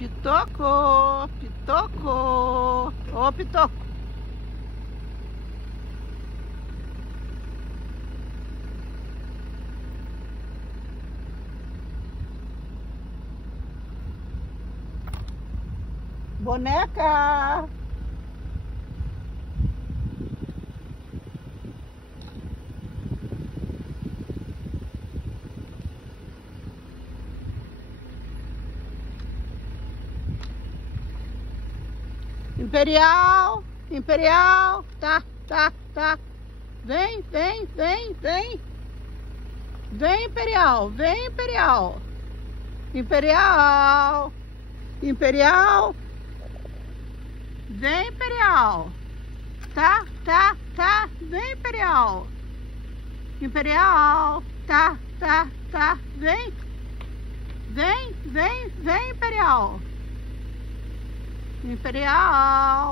Pitoco, Pitoco. Ô, Pitoco. Boneca. Imperial, Imperial, tá. Vem. Vem, Imperial, vem, Imperial. Imperial. Vem, Imperial. Tá. Vem, Imperial. Imperial, tá. Vem, Imperial. Imperial.